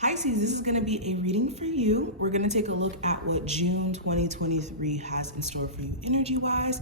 Pisces, this is going to be a reading for you. We're going to take a look at what June 2023 has in store for you energy-wise.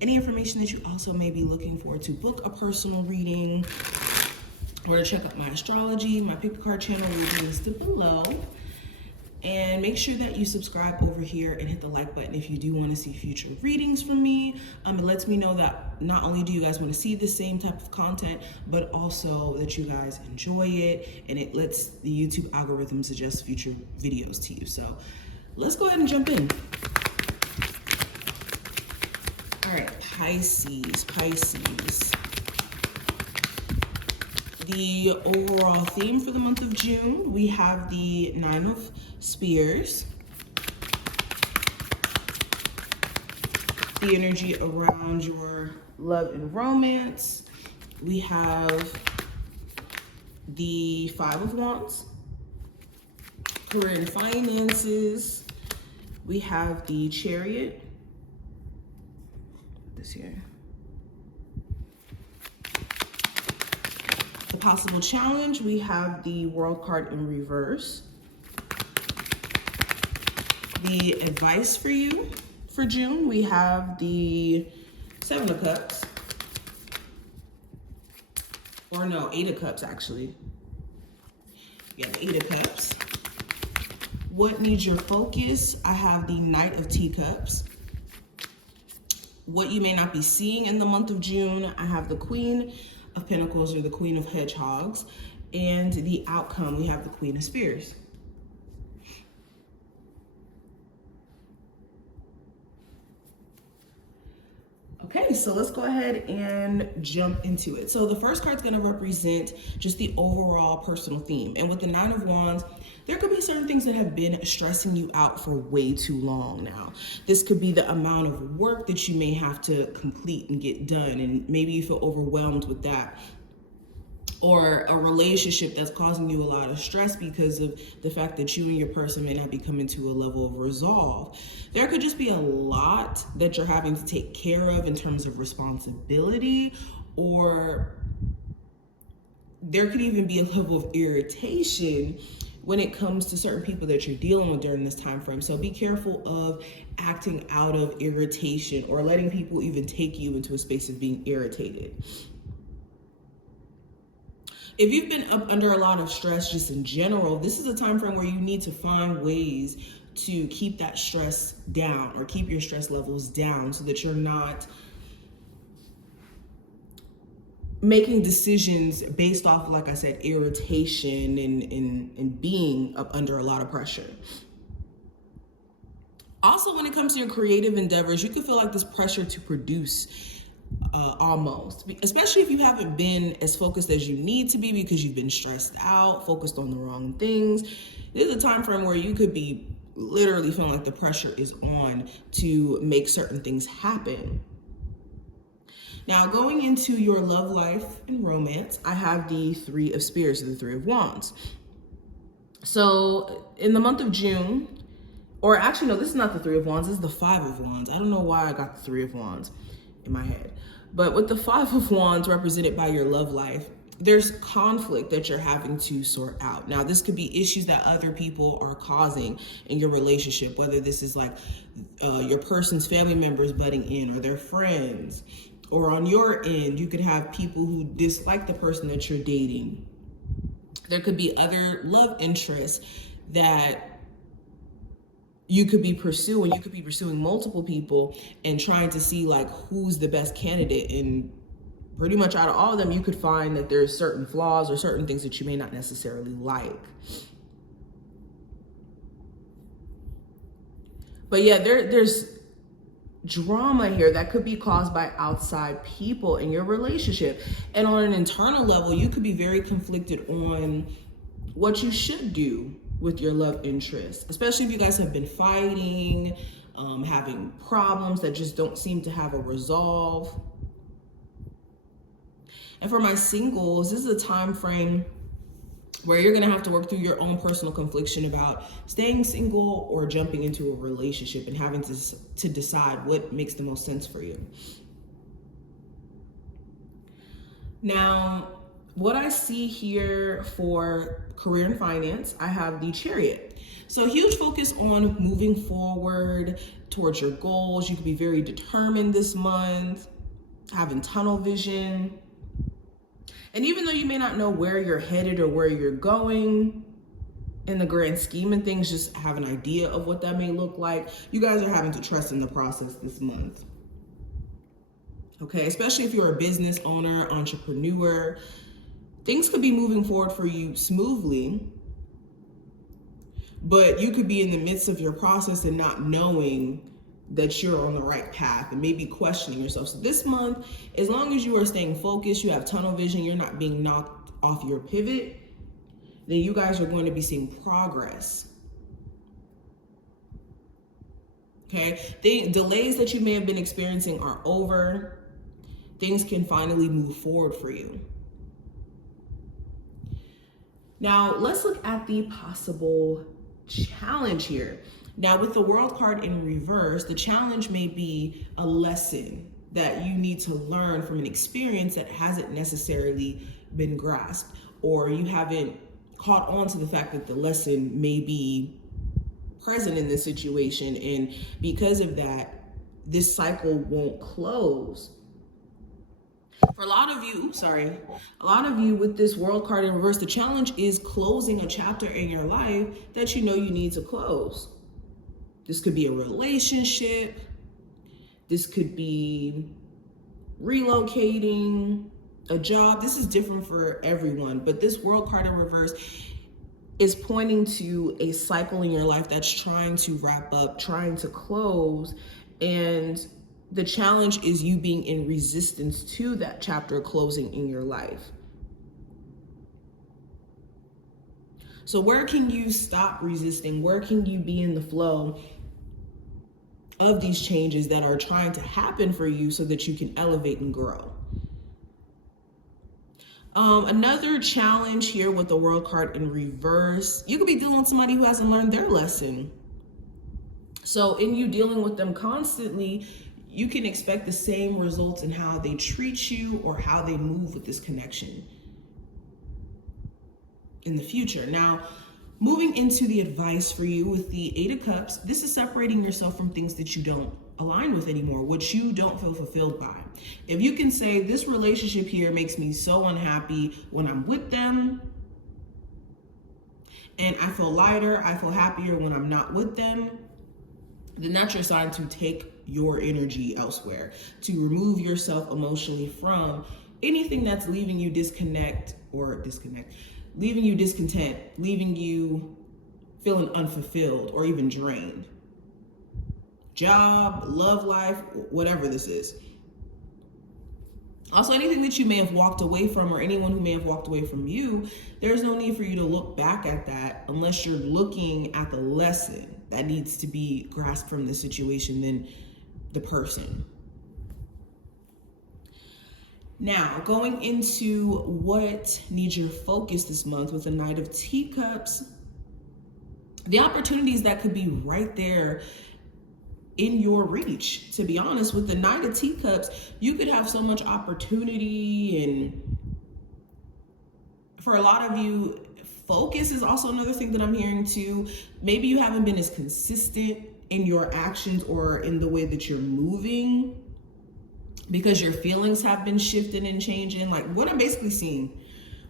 Any information that you also may be looking for to book a personal reading or to check out my astrology, my pick a card channel will be listed below. And make sure that you subscribe over here and hit the like button if you do want to see future readings from me. It lets me know that not only do you guys want to see the same type of content, but also that you guys enjoy it, and it lets the YouTube algorithm suggest future videos to you. So let's go ahead and jump in. All right, Pisces. The overall theme for the month of June, we have the Nine of Spears, the energy around your love and romance. We have the Five of Wands, career and finances. We have the Chariot, this here. The possible challenge, we have the World card in reverse. The advice for you for June, we have the Seven of Cups. Or no, Eight of Cups actually. Yeah, the Eight of Cups. What needs your focus? I have the Knight of Teacups. What you may not be seeing in the month of June, I have the Queen of Pentacles or the Queen of Hedgehogs. And the outcome, we have the Queen of Spears. Okay, so let's go ahead and jump into it. So the first card's going to represent just the overall personal theme. And with the Nine of Wands, there could be certain things that have been stressing you out for way too long now. This could be the amount of work that you may have to complete and get done, and maybe you feel overwhelmed with that. Or a relationship that's causing you a lot of stress because of the fact that you and your person may not be coming to a level of resolve. There could just be a lot that you're having to take care of in terms of responsibility, or there could even be a level of irritation when it comes to certain people that you're dealing with during this time frame. So be careful of acting out of irritation or letting people even take you into a space of being irritated. If you've been up under a lot of stress just in general, this is a time frame where you need to find ways to keep that stress down or keep your stress levels down so that you're not making decisions based off, like I said, irritation and being up under a lot of pressure. Also, when it comes to your creative endeavors, you can feel like this pressure to produce almost, especially if you haven't been as focused as you need to be because you've been stressed out, focused on the wrong things. This is a time frame where you could be literally feeling like the pressure is on to make certain things happen. Now, going into your love life and romance, I have the Three of Spears, or the Three of Wands. So in the month of June, or actually, no, this is not the Three of Wands, this is the Five of Wands. I don't know why I got the Three of Wands in my head. But with the Five of Wands represented by your love life, there's conflict that you're having to sort out. Now, this could be issues that other people are causing in your relationship, whether this is like your person's family members butting in or their friends, or on your end, you could have people who dislike the person that you're dating. There could be other love interests that you could be pursuing. You could be pursuing multiple people and trying to see like who's the best candidate. And pretty much out of all of them, you could find that there's certain flaws or certain things that you may not necessarily like. But yeah, there's drama here that could be caused by outside people in your relationship. And on an internal level, you could be very conflicted on what you should do with your love interest, especially if you guys have been fighting, having problems that just don't seem to have a resolve. And for my singles, this is a time frame where you're gonna have to work through your own personal confliction about staying single or jumping into a relationship and having to decide what makes the most sense for you. Now, what I see here for career and finance, I have the Chariot. So huge focus on moving forward towards your goals. You could be very determined this month, having tunnel vision. And even though you may not know where you're headed or where you're going, in the grand scheme of things, just have an idea of what that may look like. You guys are having to trust in the process this month. Okay, especially if you're a business owner, entrepreneur, things could be moving forward for you smoothly, but you could be in the midst of your process and not knowing that you're on the right path and maybe questioning yourself. So this month, as long as you are staying focused, you have tunnel vision, you're not being knocked off your pivot, then you guys are going to be seeing progress. Okay, the delays that you may have been experiencing are over. Things can finally move forward for you. Now, let's look at the possible challenge here. Now, with the World card in reverse, the challenge may be a lesson that you need to learn from an experience that hasn't necessarily been grasped, or you haven't caught on to the fact that the lesson may be present in this situation. And because of that, this cycle won't close. For a lot of you with this World card in reverse, the challenge is closing a chapter in your life that you know you need to close. This could be a relationship. This could be relocating, a job. This is different for everyone, but this World card in reverse is pointing to a cycle in your life that's trying to wrap up, trying to close, and the challenge is you being in resistance to that chapter closing in your life. So where can you stop resisting? Where can you be in the flow of these changes that are trying to happen for you so that you can elevate and grow? Another challenge here with the World card in reverse, you could be dealing with somebody who hasn't learned their lesson. So in you dealing with them constantly, you can expect the same results in how they treat you or how they move with this connection in the future. Now, moving into the advice for you with the Eight of Cups, this is separating yourself from things that you don't align with anymore, what you don't feel fulfilled by. If you can say, this relationship here makes me so unhappy when I'm with them, and I feel lighter, I feel happier when I'm not with them, then that's your sign to take your energy elsewhere, to remove yourself emotionally from anything that's leaving you leaving you discontent, leaving you feeling unfulfilled or even drained. Job, love life, whatever this is. Also, anything that you may have walked away from or anyone who may have walked away from you, there's no need for you to look back at that unless you're looking at the lesson that needs to be grasped from the situation than the person. Now, going into what needs your focus this month with the Knight of Teacups, the opportunities that could be right there in your reach. To be honest, with the Knight of Teacups, you could have so much opportunity, and for a lot of you, focus is also another thing that I'm hearing too. Maybe you haven't been as consistent in your actions or in the way that you're moving because your feelings have been shifting and changing. Like what I'm basically seeing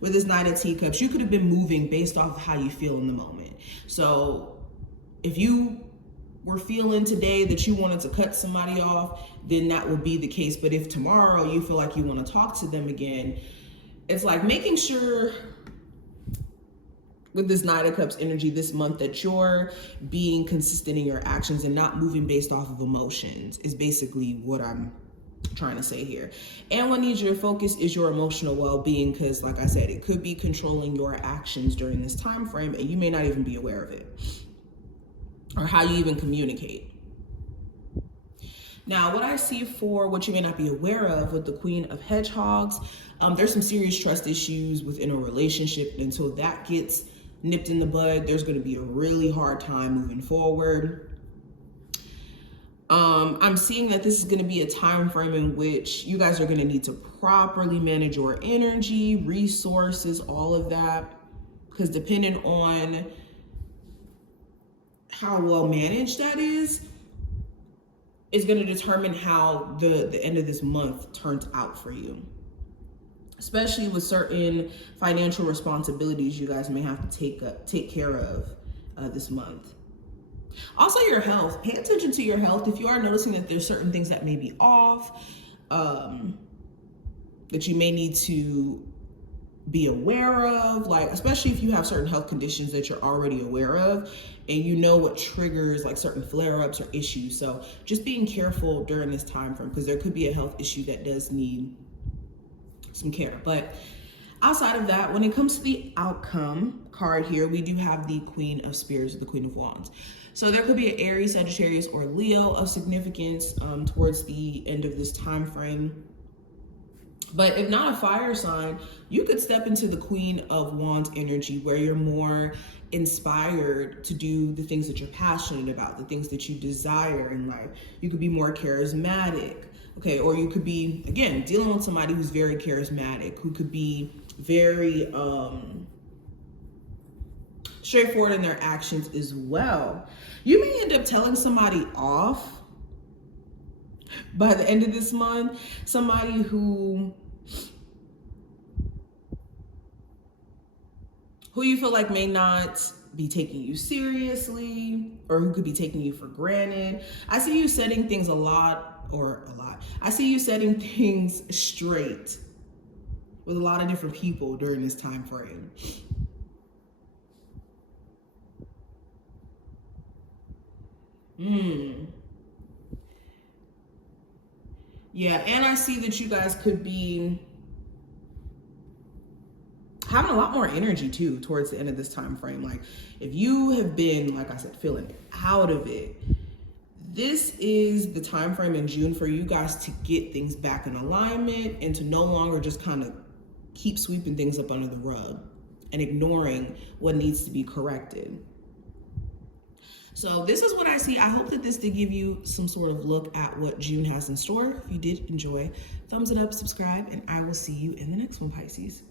with this Knight of Teacups, you could have been moving based off of how you feel in the moment. So if you were feeling today that you wanted to cut somebody off, then that will be the case. But if tomorrow you feel like you want to talk to them again, it's like making sure with this Knight of Cups energy this month that you're being consistent in your actions and not moving based off of emotions is basically what I'm trying to say here. And what needs your focus is your emotional well-being, because like I said, it could be controlling your actions during this time frame and you may not even be aware of it or how you even communicate. Now, what I see for what you may not be aware of with the Queen of Hedgehogs, there's some serious trust issues within a relationship. Until that gets nipped in the bud, there's going to be a really hard time moving forward. I'm seeing that this is going to be a time frame in which you guys are going to need to properly manage your energy, resources, all of that. Because depending on how well managed that is going to determine how the end of this month turns out for you. Especially with certain financial responsibilities you guys may have to take care of this month. Also, your health. Pay attention to your health. If you are noticing that there's certain things that may be off, that you may need to be aware of, like especially if you have certain health conditions that you're already aware of and you know what triggers like certain flare-ups or issues. So just being careful during this time frame, because there could be a health issue that does need some care. But outside of that, when it comes to the outcome card here, we do have the Queen of Spears, the Queen of Wands. So there could be an Aries, Sagittarius, or Leo of significance towards the end of this time frame. But if not a fire sign, you could step into the Queen of Wands energy where you're more inspired to do the things that you're passionate about, the things that you desire in life. You could be more charismatic. Okay, or you could be, again, dealing with somebody who's very charismatic, who could be very straightforward in their actions as well. You may end up telling somebody off by the end of this month, somebody who you feel like may not be taking you seriously, or who could be taking you for granted. I see you setting things I see you setting things straight with a lot of different people during this time frame. Yeah, and I see that you guys could be having a lot more energy too towards the end of this time frame. Like if you have been, like I said, feeling out of it, this is the time frame in June for you guys to get things back in alignment and to no longer just kind of keep sweeping things up under the rug and ignoring what needs to be corrected. So this is what I see. I hope that this did give you some sort of look at what June has in store. If you did enjoy, thumbs it up, subscribe, and I will see you in the next one, Pisces.